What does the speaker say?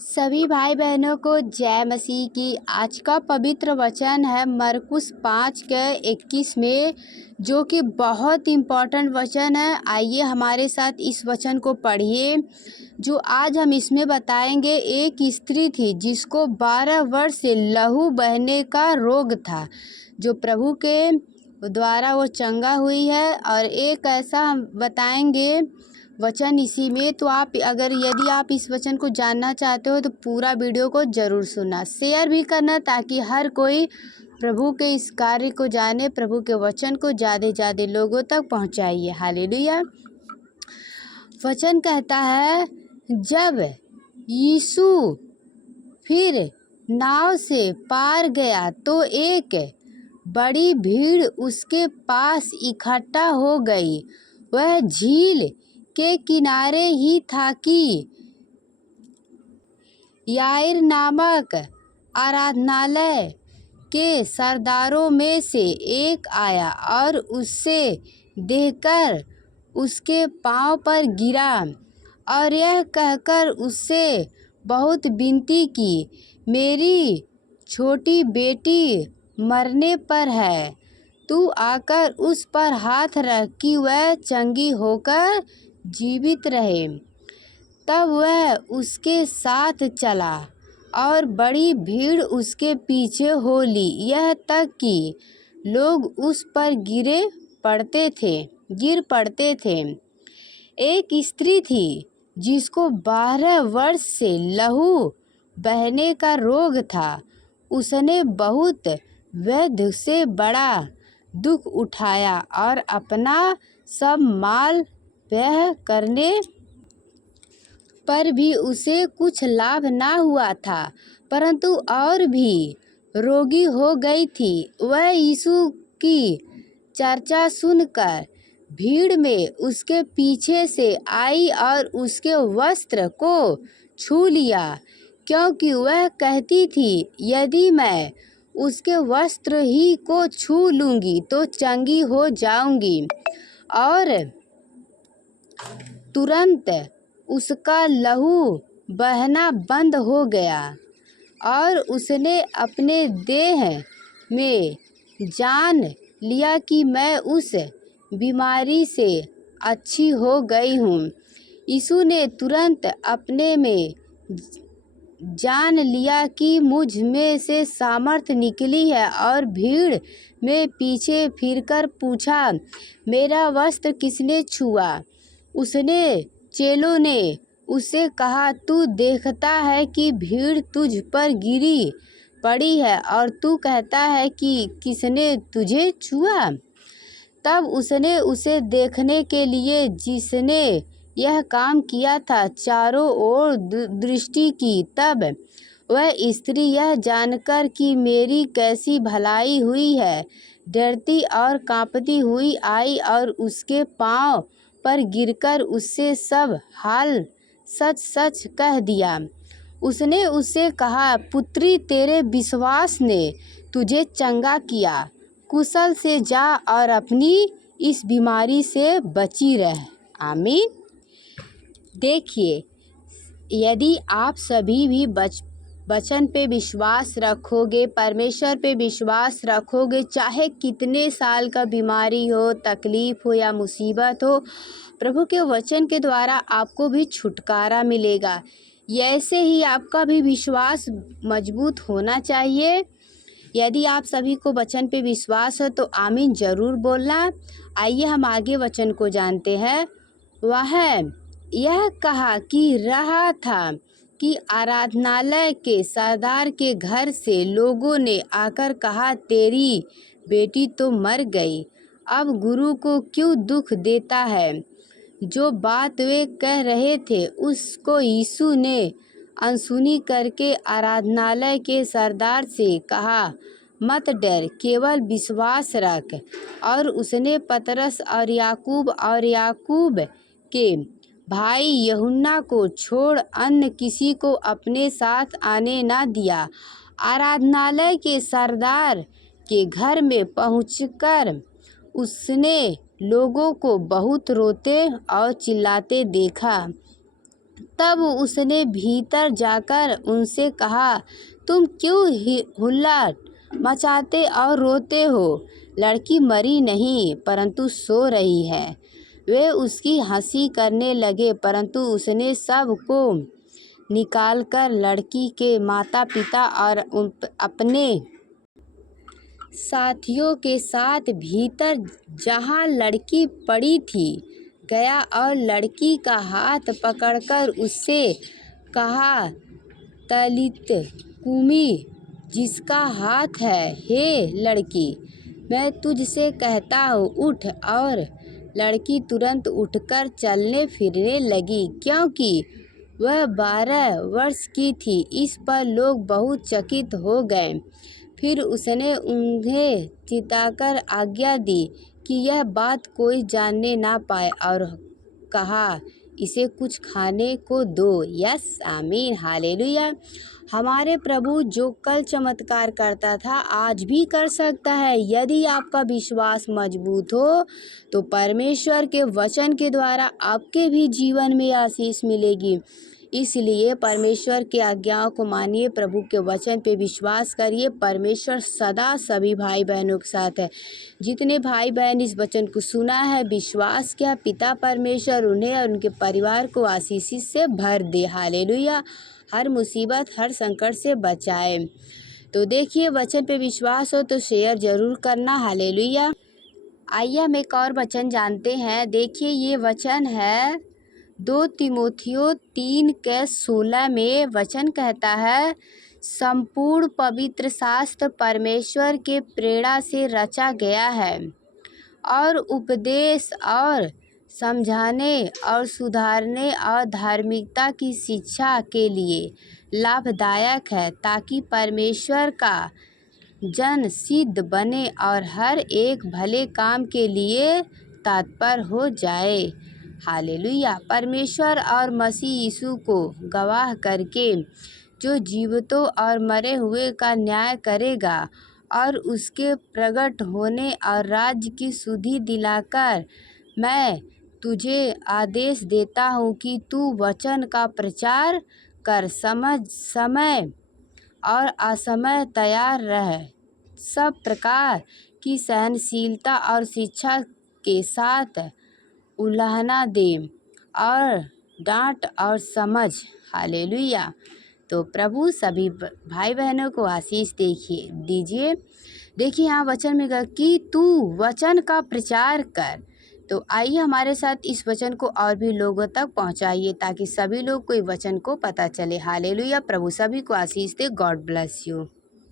सभी भाई बहनों को जय मसीह की। आज का पवित्र वचन है मरकुस 5 के 21 में, जो कि बहुत इम्पोर्टेंट वचन है। आइए हमारे साथ इस वचन को पढ़िए। जो आज हम इसमें बताएंगे, एक स्त्री थी जिसको 12 वर्ष से लहू बहने का रोग था, जो प्रभु के द्वारा वो चंगा हुई है। और एक ऐसा हम बताएंगे वचन इसी में। तो आप यदि आप इस वचन को जानना चाहते हो तो पूरा वीडियो को ज़रूर सुनना, शेयर भी करना, ताकि हर कोई प्रभु के इस कार्य को जाने, प्रभु के वचन को ज़्यादा लोगों तक पहुंचाइए। हालेलुया। वचन कहता है, जब यीशु फिर नाव से पार गया तो एक बड़ी भीड़ उसके पास इकट्ठा हो गई। वह झील के किनारे ही था कि याईर नामक आराधनालय के सरदारों में से एक आया और उससे देखकर उसके पांव पर गिरा और यह कहकर उससे बहुत विनती की, मेरी छोटी बेटी मरने पर है, तू आकर उस पर हाथ रख कि वह चंगी होकर जीवित रहे। तब वह उसके साथ चला और बड़ी भीड़ उसके पीछे हो ली, यह तक कि लोग उस पर गिर पड़ते थे। एक स्त्री थी जिसको 12 वर्ष से लहू बहने का रोग था। उसने बहुत वैद्य से बड़ा दुख उठाया और अपना सब माल व्यय करने पर भी उसे कुछ लाभ ना हुआ था, परंतु और भी रोगी हो गई थी। वह यीशु की चर्चा सुनकर भीड़ में उसके पीछे से आई और उसके वस्त्र को छू लिया, क्योंकि वह कहती थी, यदि मैं उसके वस्त्र ही को छू लूँगी तो चंगी हो जाऊँगी। और तुरंत उसका लहू बहना बंद हो गया और उसने अपने देह में जान लिया कि मैं उस बीमारी से अच्छी हो गई हूँ। यीशु ने तुरंत अपने में जान लिया कि मुझ में से सामर्थ निकली है और भीड़ में पीछे फिरकर पूछा, मेरा वस्त्र किसने छुआ? उसने चेलों ने उससे कहा, तू देखता है कि भीड़ तुझ पर गिरी पड़ी है और तू कहता है कि किसने तुझे छुआ? तब उसने उसे देखने के लिए जिसने यह काम किया था चारों ओर दृष्टि की। तब वह स्त्री यह जानकर कि मेरी कैसी भलाई हुई है, डरती और कांपती हुई आई और उसके पांव पर गिरकर उससे सब हाल सच सच कह दिया। उसने उससे कहा, पुत्री, तेरे विश्वास ने तुझे चंगा किया, कुशल से जा और अपनी इस बीमारी से बची रह। आमीन। देखिए, यदि आप सभी भी वचन पे विश्वास रखोगे, परमेश्वर पे विश्वास रखोगे, चाहे कितने साल का बीमारी हो, तकलीफ हो या मुसीबत हो, प्रभु के वचन के द्वारा आपको भी छुटकारा मिलेगा। ऐसे ही आपका भी विश्वास मजबूत होना चाहिए। यदि आप सभी को वचन पे विश्वास हो तो आमीन ज़रूर बोलना। आइए हम आगे वचन को जानते हैं। वह यह कहा कि रहा था कि आराधनालय के सरदार के घर से लोगों ने आकर कहा, तेरी बेटी तो मर गई, अब गुरु को क्यों दुख देता है? जो बात वे कह रहे थे उसको यीशु ने अनसुनी करके आराधनालय के सरदार से कहा, मत डर, केवल विश्वास रख। और उसने पतरस और याकूब के भाई यूहन्ना को छोड़ अन्य किसी को अपने साथ आने न दिया। आराधनालय के सरदार के घर में पहुंचकर उसने लोगों को बहुत रोते और चिल्लाते देखा। तब उसने भीतर जाकर उनसे कहा, तुम क्यों हुल्ला मचाते और रोते हो? लड़की मरी नहीं परंतु सो रही है। वे उसकी हंसी करने लगे, परंतु उसने सब को निकालकर लड़की के माता पिता और अपने साथियों के साथ भीतर जहाँ लड़की पड़ी थी गया और लड़की का हाथ पकड़कर उससे कहा, तलित कुमी, जिसका हाथ है, हे लड़की, मैं तुझसे कहता हूँ, उठ। और लड़की तुरंत उठकर चलने फिरने लगी, क्योंकि वह 12 वर्ष की थी। इस पर लोग बहुत चकित हो गए। फिर उसने उन्हें चिताकर आज्ञा दी कि यह बात कोई जानने ना पाए और कहा, इसे कुछ खाने को दो। यस, आमीन, हालेलुया। हमारे प्रभु जो कल चमत्कार करता था आज भी कर सकता है। यदि आपका विश्वास मजबूत हो तो परमेश्वर के वचन के द्वारा आपके भी जीवन में आशीष मिलेगी। इसलिए परमेश्वर की आज्ञाओं को मानिए, प्रभु के वचन पे विश्वास करिए। परमेश्वर सदा सभी भाई बहनों के साथ है। जितने भाई बहन इस वचन को सुना है, विश्वास किया, पिता परमेश्वर उन्हें और उनके परिवार को आशीष से भर दे। हालेलुया। हर मुसीबत, हर संकट से बचाए। तो देखिए, वचन पे विश्वास हो तो शेयर जरूर करना। हालेलुया। आइए हम एक और वचन जानते हैं। देखिए, ये वचन है 2 तीमुथियुस 3:16 में। वचन कहता है, संपूर्ण पवित्र शास्त्र परमेश्वर के प्रेरणा से रचा गया है और उपदेश और समझाने और सुधारने और धार्मिकता की शिक्षा के लिए लाभदायक है, ताकि परमेश्वर का जन सिद्ध बने और हर एक भले काम के लिए तत्पर हो जाए। हालेलुया। परमेश्वर और मसीह यीशु को गवाह करके जो जीवितों और मरे हुए का न्याय करेगा और उसके प्रकट होने और राज्य की सुधि दिलाकर, मैं तुझे आदेश देता हूँ कि तू वचन का प्रचार कर, समय और असमय तैयार रह, सब प्रकार की सहनशीलता और शिक्षा के साथ उलाहना दे और डांट और समझ। हालेलुया। तो प्रभु सभी भाई बहनों को आशीष दीजिए। देखिए, यहाँ वचन में कहा कि तू वचन का प्रचार कर। तो आइए हमारे साथ इस वचन को और भी लोगों तक पहुँचाइए, ताकि सभी लोग को इस वचन को पता चले। हालेलुया। प्रभु सभी को आशीष दे। God bless you.